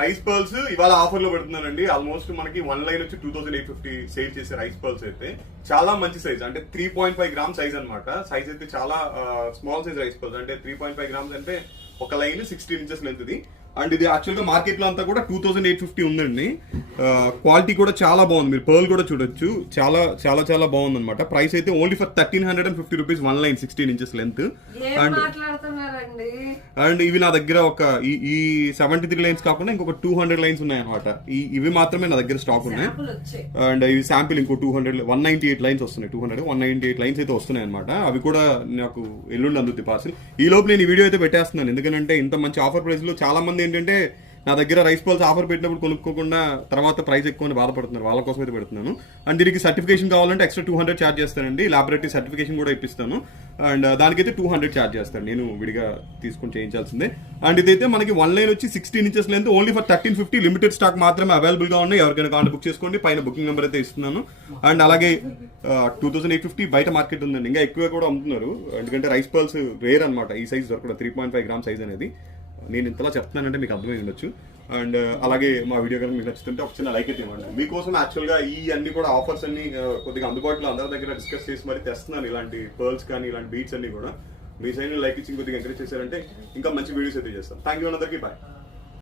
Rice pearls ఇవాళ offer లో పెడుతున్నానండి. ఆల్మోస్ట్ మనకి 1 లైన్ వచ్చి 2850 సేల్ చేసే రైస్ పర్ల్స్ అయితే చాలా మంచి సైజ్, అంటే 3.5 గ్రామ్ సైజ్ అనమాట. సైజ్ అయితే చాలా స్మాల్ సైజ్ రైస్ పర్ల్స్, అంటే 3.5 గ్రామ్స్ అంటే ఒక లైన్ 16 ఇంచెస్ లెంత్ ఇది. అండ్ ఇది యాక్చువల్గా మార్కెట్లో అంతా కూడా 2850 ఉందండి. క్వాలిటీ కూడా చాలా బాగుంది, మీరు పర్ల్ కూడా చూడొచ్చు, చాలా చాలా చాలా బాగుంది అనమాట. ప్రైస్ అయితే only for 1350 rupees 1 line 16 inches length. And ఇవి నా దగ్గర ఒక ఈ 73 లైన్స్ కాకుండా ఇంకొక 200 లైన్స్ ఉన్నాయి అనమాట. ఇవి మాత్రమే నా దగ్గర స్టాక్ ఉన్నాయి. అండ్ ఇవి శాంపిల్ ఇంకో 198 లైన్స్ వస్తున్నాయి. 198 లైన్స్ అయితే వస్తున్నాయి అనమాట. అవి కూడా నాకు ఎల్లుండి అందుద్ది పార్సిల్. ఈ లోపు నేను ఈ వీడియో అయితే పెట్టేస్తున్నాను, ఎందుకంటే ఇంత మంచి ఆఫర్ ప్రైస్ లో చాలా మంది ఏంటంటే నా దగ్గర రైస్ పర్ల్స్ ఆఫర్ పెట్టినప్పుడు కొనుక్కోకుండా తర్వాత ప్రైస్ ఎక్కువ బాధపడుతున్నారు. వాళ్ళ కోసం అయితే పెడుతున్నాను. అండ్ దీనికి సర్టిఫికేషన్ కావాలంటే ఎక్స్ట్రా 200 ఛార్జ్ చేస్తానండి. లాబొరేటరీ సర్టిఫికేషన్ కూడా ఇప్పిస్తాను. అండ్ దానికైతే 200 ఛార్జ్ చేస్తాను, నేను విడిగా తీసుకొని చేయించాల్సిందే. అండ్ ఇదైతే మనకి 1 లైన్ వచ్చి 16 inches length, only for 1350. Limited stock మాత్రమే అవైలబుల్ గా ఉన్నాయి. ఎవరికైనా కావాలి బుక్ చేసుకోండి, పైన బుకింగ్ నెంబర్ అయితే ఇస్తున్నాను. అండ్ అలాగే 2850 బయట మార్కెట్ ఉందండి, ఇంకా ఎక్కువ కూడా అమ్ముతున్నారు. ఎందుకంటే రైస్ పర్ల్స్ రేర్ అనమాట, ఈ సైజ్ దొరకడం 3.5 గ్రామ్ సైజ్ అనేది. నేను ఇంతలా చెప్తున్నానంటే మీకు అర్థమై ఉండొచ్చు. అండ్ అలాగే మా వీడియో కనుక మీకు నచ్చుతుంటే ఒక చిన్న లైక్ అయితే ఇవ్వండి. మీకోసం యాక్చువల్గా ఈ అన్ని కూడా ఆఫర్స్ అన్ని కొద్దిగా అందుబాటులో అందరి దగ్గర డిస్కస్ చేసి మరి తెస్తున్నాను. ఇలాంటి పర్ల్స్ కానీ ఇలాంటి బీట్స్ అన్ని కూడా మీ సైడ్ లైక్ ఇచ్చి కొద్దిగా ఎంకరేజ్ చేశారంటే ఇంకా మంచి వీడియోస్ అయితే చేస్తాను. థ్యాంక్ యూ అందరికీ, బాయ్.